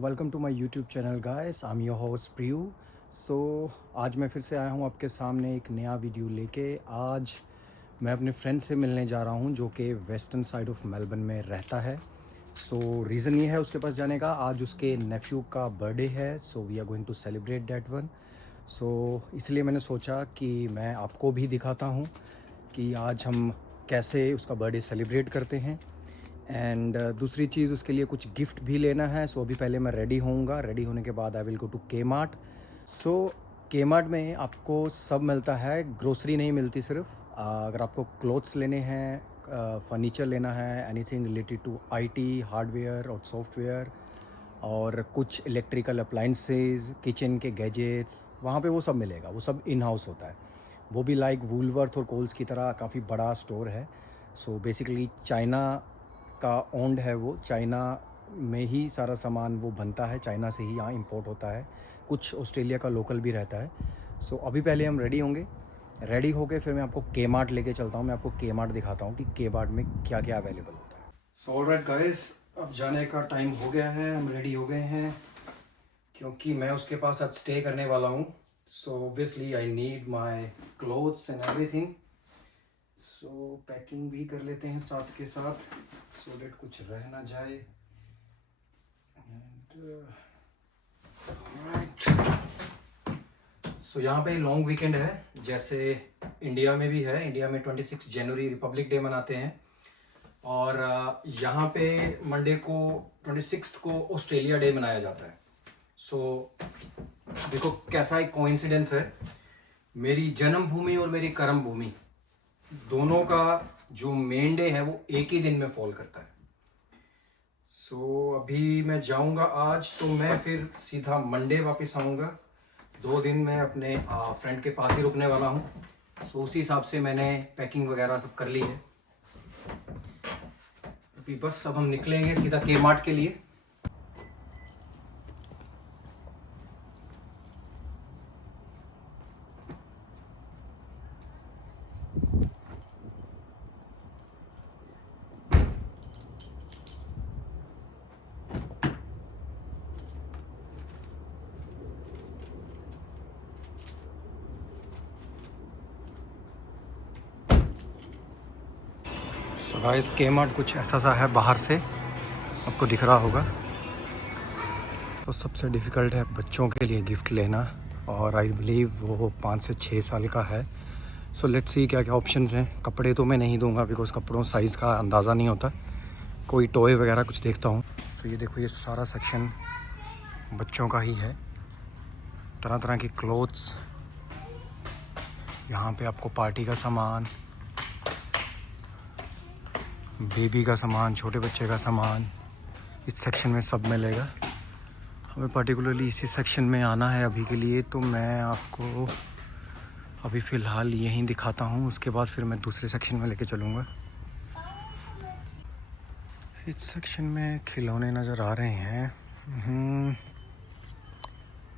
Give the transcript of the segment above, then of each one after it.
Welcome to my YouTube channel guys, I am your host Priyu. So आज मैं फिर से आया हूँ आपके सामने एक नया वीडियो लेके। आज मैं अपने फ्रेंड से मिलने जा रहा हूँ जो कि वेस्टर्न साइड ऑफ मेलबर्न में रहता है। सो रीज़न ये है उसके पास जाने का, आज उसके नेफ्यू का बर्थडे है। So we are going to celebrate that one. So इसलिए मैंने सोचा कि मैं आपको भी दिखाता हूँ कि आज हम कैसे उसका बर्थडे सेलिब्रेट करते हैं। एंड दूसरी चीज़, उसके लिए कुछ गिफ्ट भी लेना है। सो अभी पहले मैं रेडी होऊंगा। रेडी होने के बाद आई विल गो टू के मार्ट। सो के मार्ट में आपको सब मिलता है, ग्रोसरी नहीं मिलती सिर्फ। अगर आपको क्लोथ्स लेने हैं, फर्नीचर लेना है, anything related to IT hardware और सॉफ्टवेयर और कुछ इलेक्ट्रिकल अप्लाइंसेस, किचन के गैजेट्स, वहाँ पे वो सब मिलेगा। वो सब इन हाउस होता है। वो भी लाइक वूलवर्थ और कोल्स की तरह काफ़ी बड़ा स्टोर है। सो बेसिकली चाइना का ओन्ड है वो। चाइना में ही सारा सामान वो बनता है, चाइना से ही यहाँ इंपोर्ट होता है। कुछ ऑस्ट्रेलिया का लोकल भी रहता है। सो अभी पहले हम रेडी होंगे। रेडी होके फिर मैं आपको के मार्ट लेके चलता हूँ। मैं आपको के मार्ट दिखाता हूँ कि के मार्ट में क्या क्या अवेलेबल होता है। सो ऑलराइट गाइस, अब जाने का टाइम हो गया है। हम रेडी हो गए हैं क्योंकि मैं उसके पास अब स्टे करने वाला हूँ। So obviously I need my clothes and everything. So packing भी कर लेते हैं साथ के साथ, सो डेट कुछ रह ना जाए। सो यहाँ पे लॉन्ग वीकेंड है, जैसे इंडिया में भी है। इंडिया में 26 जनवरी रिपब्लिक डे मनाते हैं और यहाँ पे मंडे को 26 को ऑस्ट्रेलिया डे मनाया जाता है। सो देखो कैसा एक कोइंसिडेंस है। मेरी जन्मभूमि और मेरी कर्म भूमि दोनों का जो मेन डे है वो एक ही दिन में फॉल करता है। सो अभी मैं जाऊंगा आज, तो मैं फिर सीधा मंडे वापस आऊंगा। 2 दिन मैं अपने फ्रेंड के पास ही रुकने वाला हूँ। सो उसी हिसाब से मैंने पैकिंग वगैरह सब कर ली है। अभी बस अब हम निकलेंगे सीधा के मार्ट के लिए। सो गाइस, के मार्ट कुछ ऐसा सा है बाहर से, आपको दिख रहा होगा। तो सबसे डिफ़िकल्ट है बच्चों के लिए गिफ्ट लेना, और आई बिलीव वो 5 से 6 साल का है। सो लेट्स सी क्या क्या ऑप्शंस हैं। कपड़े तो मैं नहीं दूंगा बिकॉज कपड़ों साइज़ का अंदाज़ा नहीं होता। कोई टॉय वगैरह कुछ देखता हूँ। सो ये देखो, ये सारा सेक्शन बच्चों का ही है। तरह तरह की क्लोथ्स, यहाँ पे आपको पार्टी का सामान, बेबी का सामान, छोटे बच्चे का सामान इस सेक्शन में सब मिलेगा। हमें पर्टिकुलरली इसी सेक्शन में आना है अभी के लिए, तो मैं आपको अभी फ़िलहाल यहीं दिखाता हूँ। उसके बाद फिर मैं दूसरे सेक्शन में लेके चलूँगा। इस सेक्शन में खिलौने नज़र आ रहे हैं।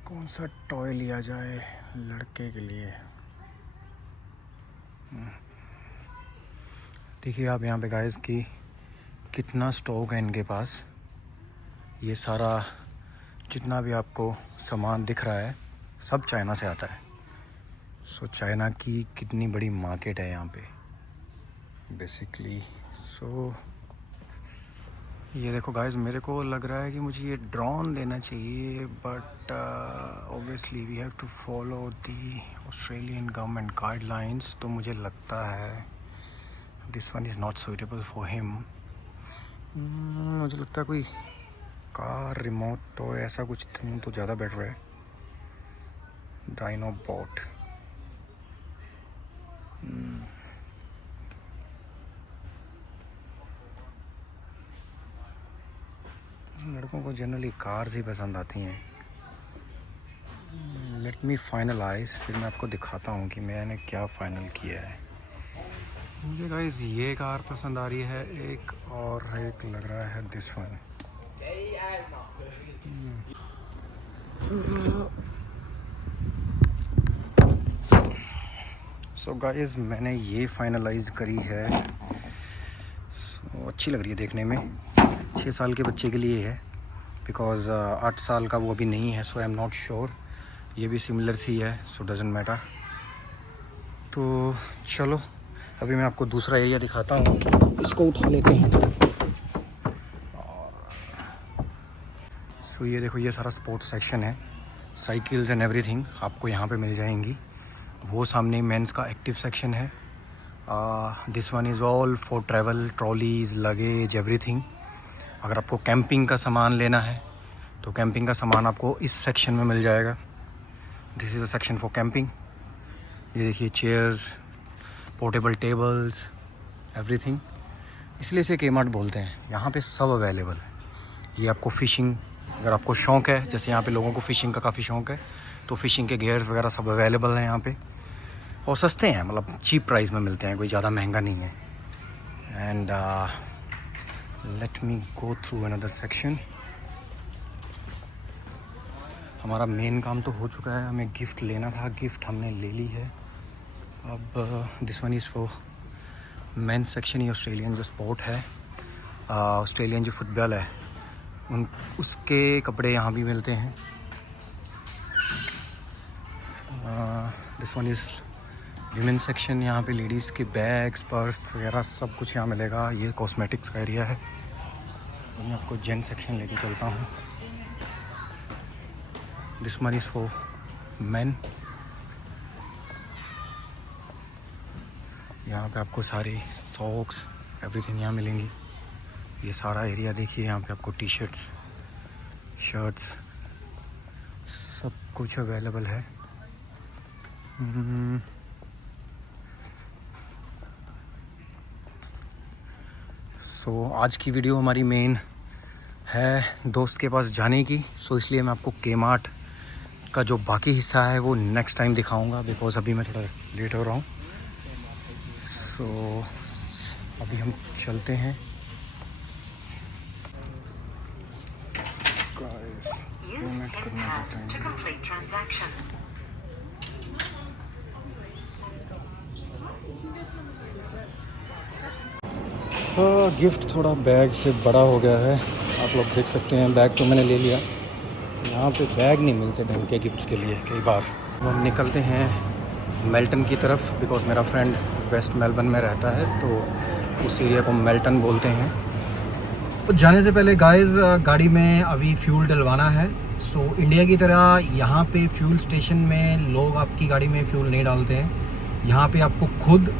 कौन सा टॉय लिया जाए लड़के के लिए। देखिए आप यहाँ पे गाइस कि कितना स्टॉक है इनके पास। ये सारा जितना भी आपको सामान दिख रहा है सब चाइना से आता है। सो चाइना की कितनी बड़ी मार्केट है यहाँ पे बेसिकली। सो ये देखो गाइस, मेरे को लग रहा है कि मुझे ये ड्रोन लेना चाहिए, but obviously we have to follow the Australian government guidelines. तो मुझे लगता है this one is not suitable for him. मुझे लगता है कोई कार रिमोट तो ऐसा कुछ तो ज़्यादा बेटर है। Dino bot. लड़कों को जनरली कार्स ही पसंद आती हैं। लेट मी फाइनलाइज, फिर मैं आपको दिखाता हूँ कि मैंने क्या फ़ाइनल किया है। मुझे गाइस ये कार पसंद आ रही है एक, और एक लग रहा है दिस वन। सो गाइस, मैंने ये फाइनलाइज करी है। अच्छी लग रही है देखने में। 6 साल के बच्चे के लिए है। बिकॉज़ 8 साल का वो अभी नहीं है, so I am not sure. ये भी सिमिलर सी है, सो डजंट मैटर। तो चलो अभी मैं आपको दूसरा एरिया दिखाता हूँ, इसको उठा लेते हैं। सो ये देखो, ये सारा स्पोर्ट्स सेक्शन है, साइकिल्स एंड एवरीथिंग आपको यहाँ पे मिल जाएंगी। वो सामने मेंस का एक्टिव सेक्शन है। This one is all for travel, trolleys, luggage, everything. अगर आपको कैंपिंग का सामान लेना है तो कैंपिंग का सामान आपको इस सेक्शन में मिल जाएगा। This is a section for camping. ये देखिए, चेयर्स, पोर्टेबल टेबल्स, एवरीथिंग। इसलिए इसे के-मार्ट बोलते हैं। यहाँ पे सब अवेलेबल है। ये आपको फ़िशिंग, अगर आपको शौक़ है, जैसे यहाँ पे लोगों को फ़िशिंग का काफ़ी शौक़ है, तो फ़िशिंग के गियर्स वगैरह सब अवेलेबल हैं यहाँ पे, और सस्ते हैं, मतलब चीप प्राइस में मिलते हैं, कोई ज़्यादा महंगा नहीं है। And let me go through another section. हमारा मेन काम तो हो चुका है, हमें गिफ्ट लेना था, गिफ्ट हमने ले ली है। अब this one is for main section. ये ऑस्ट्रेलियन जो स्पोर्ट है, ऑस्ट्रेलियन जो फुटबॉल है, उसके कपड़े यहाँ भी मिलते हैं। This one is women section. यहाँ पे लेडीज़ के बैग्स, पर्स वगैरह सब कुछ यहाँ मिलेगा। ये कॉस्मेटिक्स का एरिया है। मैं आपको जेन सेक्शन लेके चलता हूँ। This one is for main. यहाँ पे आपको सारी सॉक्स, एवरीथिंग यहाँ मिलेंगी। ये सारा एरिया देखिए, यहाँ पे आपको टी शर्ट्स, शर्ट्स सब कुछ अवेलेबल है। सो आज की वीडियो हमारी मेन है दोस्त के पास जाने की। सो इसलिए मैं आपको के-मार्ट का जो बाकी हिस्सा है वो नेक्स्ट टाइम दिखाऊंगा, बिकॉज़ अभी मैं थोड़ा लेट हो रहा हूँ। सो अभी हम चलते हैं। गिफ्ट थोड़ा बैग से बड़ा हो गया है, आप लोग देख सकते हैं। बैग तो मैंने ले लिया, यहाँ पे बैग नहीं मिलते ढंग के गिफ्ट्स के लिए कई बार। हम निकलते हैं मेल्टन की तरफ, बिकॉज़ मेरा फ्रेंड वेस्ट मेलबर्न में रहता है, तो उस एरिया को मेल्टन बोलते हैं। तो जाने से पहले गाइस, गाड़ी में अभी फ्यूल डलवाना है। सो इंडिया की तरह यहाँ पे फ्यूल स्टेशन में लोग आपकी गाड़ी में फ्यूल नहीं डालते हैं। यहाँ पे आपको खुद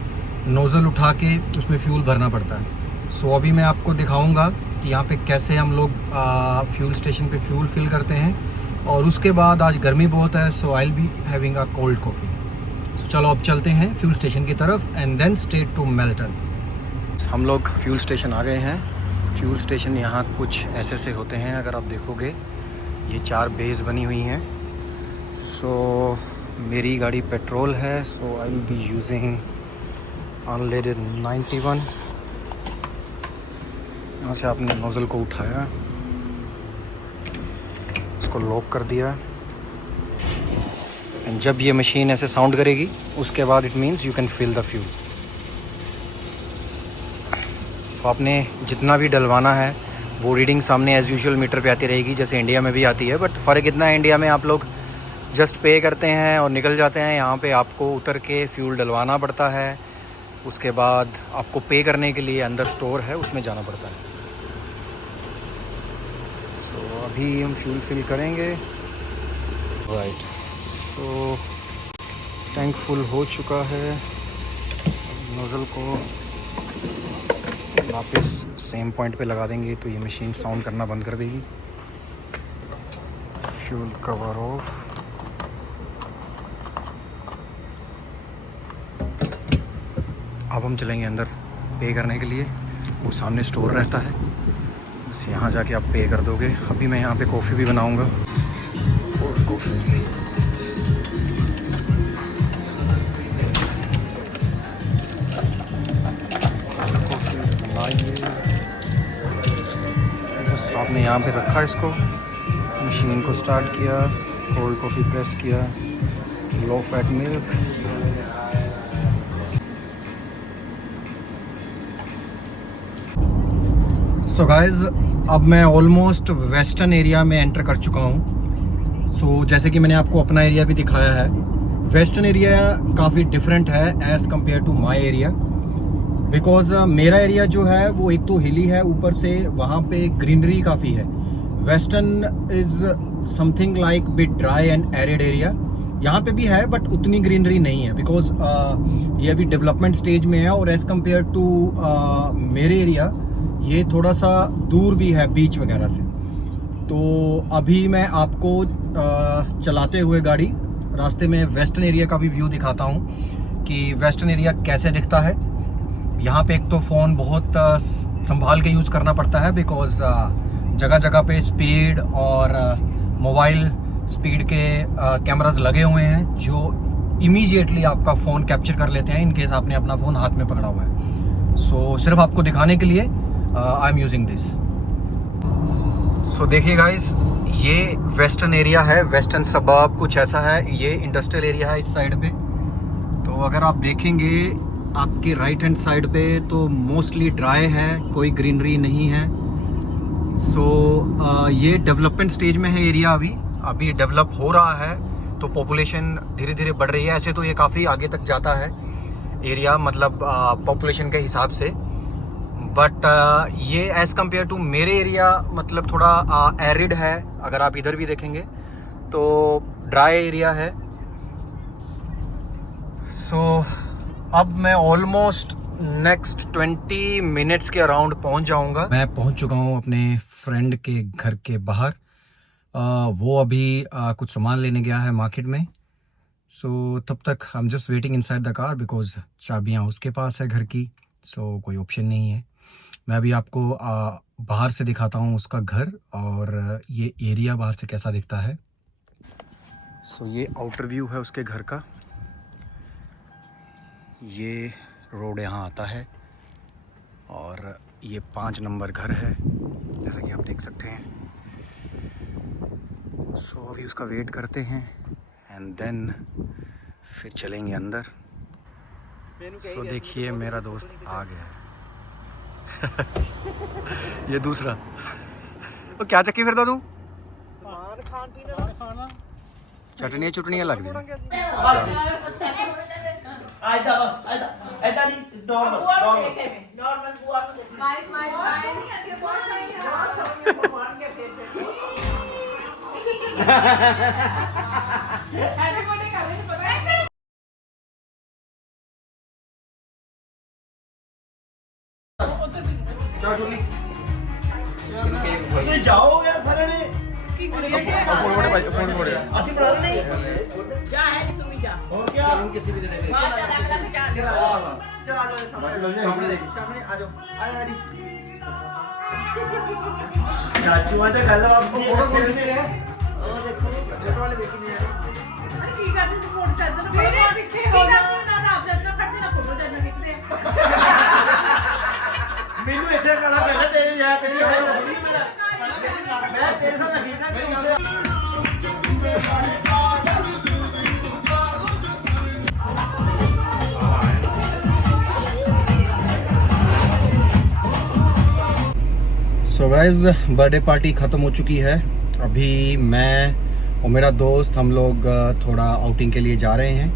नोज़ल उठा के उसमें फ्यूल भरना पड़ता है। सो अभी मैं आपको दिखाऊंगा कि यहाँ पे कैसे हम लोग फ्यूल स्टेशन पे फ्यूल फिल करते हैं। और उसके बाद आज गर्मी बहुत है, so I will be having a cold coffee. So चलो अब चलते हैं फ्यूल स्टेशन की तरफ and then straight to Melton. हम लोग फ्यूल स्टेशन आ गए हैं। फ्यूल स्टेशन यहाँ कुछ ऐसे से होते हैं, अगर आप देखोगे ये 4 बेस बनी हुई हैं। सो मेरी गाड़ी पेट्रोल है, so I will be using unleaded 91। यहाँ से आपने नोज़ल को उठाया, इसको लॉक कर दिया, एंड जब ये मशीन ऐसे साउंड करेगी उसके बाद it means you can fill the fuel. तो आपने जितना भी डलवाना है वो रीडिंग सामने एज़ यूजुअल मीटर पे आती रहेगी, जैसे इंडिया में भी आती है। बट फ़र्क इतना है, इंडिया में आप लोग जस्ट पे करते हैं और निकल जाते हैं। यहाँ पे आपको उतर के फ्यूल डलवाना पड़ता है, उसके बाद आपको पे करने के लिए अंदर स्टोर है उसमें जाना पड़ता है। सो अभी हम फ्यूल फिल करेंगे। राइट, सो टैंक फुल हो चुका है। नोज़ल को वापस सेम पॉइंट पे लगा देंगे तो ये मशीन साउंड करना बंद कर देगी। Fuel cover of. अब हम चलेंगे अंदर पे करने के लिए। वो सामने स्टोर रहता है, बस यहाँ जाके आप पे कर दोगे। अभी मैं यहाँ पे कॉफ़ी भी बनाऊँगा। और कॉफ़ी बस आपने यहाँ पे रखा इसको, मशीन को स्टार्ट किया, कोल्ड कॉफ़ी प्रेस किया, low fat milk. So guys, अब मैं ऑलमोस्ट वेस्टर्न एरिया में एंटर कर चुका हूँ। सो जैसे कि मैंने आपको अपना एरिया भी दिखाया है, वेस्टर्न एरिया काफ़ी डिफरेंट है as compare to my area. Because मेरा एरिया जो है वो एक तो हिली है, ऊपर से वहाँ पे ग्रीनरी काफ़ी है। Western is something like bit dry and arid area. यहाँ पे भी है बट उतनी ग्रीनरी नहीं है, बिकॉज ये अभी डेवलपमेंट स्टेज में है। और एज़ कम्पेयर टू मेरे एरिया ये थोड़ा सा दूर भी है बीच वगैरह से। तो अभी मैं आपको चलाते हुए गाड़ी रास्ते में वेस्टर्न एरिया का भी व्यू दिखाता हूँ कि वेस्टर्न एरिया कैसे दिखता है। यहाँ पे एक तो फ़ोन बहुत संभाल के यूज़ करना पड़ता है, बिकॉज जगह जगह पे स्पीड और मोबाइल स्पीड के कैमरास लगे हुए हैं जो इमीडिएटली आपका फ़ोन कैप्चर कर लेते हैं इन केस आपने अपना फ़ोन हाथ में पकड़ा हुआ है। सो सिर्फ आपको दिखाने के लिए आई एम यूजिंग दिस। सो देखिए गाइस, ये वेस्टर्न एरिया है, वेस्टर्न सबर्ब कुछ ऐसा है। ये इंडस्ट्रियल एरिया है इस साइड पे। तो अगर आप देखेंगे आपके राइट हैंड साइड पे तो मोस्टली ड्राई है, कोई ग्रीनरी नहीं है। सो ये डेवलपमेंट स्टेज में है एरिया, अभी डेवलप हो रहा है। तो पॉपुलेशन धीरे धीरे बढ़ रही है। ऐसे तो ये काफ़ी आगे तक जाता है एरिया, मतलब पॉपुलेशन के हिसाब से। बट ये एज़ कम्पेयर टू मेरे एरिया मतलब थोड़ा एरिड है। अगर आप इधर भी देखेंगे तो ड्राई एरिया है। सो अब मैं ऑलमोस्ट नेक्स्ट 20 मिनट्स के अराउंड पहुंच जाऊंगा। मैं पहुंच चुका हूं अपने फ्रेंड के घर के बाहर। वो अभी कुछ सामान लेने गया है मार्केट में। सो तब तक I am just waiting inside the car, because चाबियां उसके पास है घर की। सो कोई ऑप्शन नहीं है। मैं अभी आपको बाहर से दिखाता हूँ उसका घर और ये एरिया बाहर से कैसा दिखता है। सो ये आउटर व्यू है उसके घर का। ये रोड यहाँ आता है और ये 5 नंबर घर है जैसा कि आप देख सकते हैं। सो अभी उसका वेट करते हैं एंड देन फिर चलेंगे अंदर। सो देखिए मेरा दोस्त आ गया है। ये दूसरा तो क्या चक्की फिरता तू? चटनियाँ चुटनियाँ लग गई। जाओ यार सारे ने फोन मोड़े ਅਸੀਂ ਬਣਾ ਲੈਣੇ ਜਾ ਹੈ ਨਹੀਂ ਤੂੰ ਜਾ ਹੋਰ ਕੀ ਚਲੋ ਕਿਸੇ ਵੀ ਦੇ ਦੇ ਹਾਂ ਚੱਲ ਆ ਜਾਓ ਸਾਹਮਣੇ ਦੇਖ ਸਾਹਮਣੇ ਆ ਜਾਓ ਹਰੀ ਚਾਚੂਆਂ ਤੇ ਗੱਲ ਬਾਤ ਨਹੀਂ ਫੋਟੋ ਖਿੱਚਦੇ ਰਹੇ ਉਹ ਦੇਖੋ ਫੋਟੋ ਵਾਲੇ ਵੇਖੀ ਨਹੀਂ ਅਰੇ ਕੀ ਕਰਦੇ ਸੀ ਫੋਟੋ ਚੱਲ ਜਾਣਾ ਮੇਰੇ ਪਿੱਛੇ ਹੋ ਕਰਦੇ ਨਾ ਆਪ ਜੱਜਣਾ ਫੜਦੇ ਨਾ ਫੋਟੋ ਚੱਲਣਾ ਖਿੱਚਦੇ ਮੈਨੂੰ ਇੱਥੇ ਗਾਣਾ ਪੈਂਦਾ ਤੇਰੇ ਯਾਰ ਪਿੱਛੇ ਹੋਣੀ ਮੇਰਾ मैं तेरे से नहीं ना क्यों सो गाइज बर्थडे पार्टी ख़त्म हो चुकी है। अभी मैं और मेरा दोस्त हम लोग थोड़ा आउटिंग के लिए जा रहे हैं।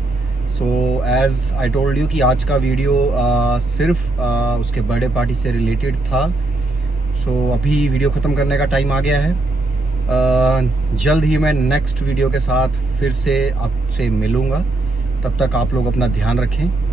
So as I told you कि आज का वीडियो सिर्फ उसके बर्थडे पार्टी से रिलेटेड था। सो अभी वीडियो ख़त्म करने का टाइम आ गया है। जल्द ही मैं नेक्स्ट वीडियो के साथ फिर से आपसे मिलूँगा। तब तक आप लोग अपना ध्यान रखें।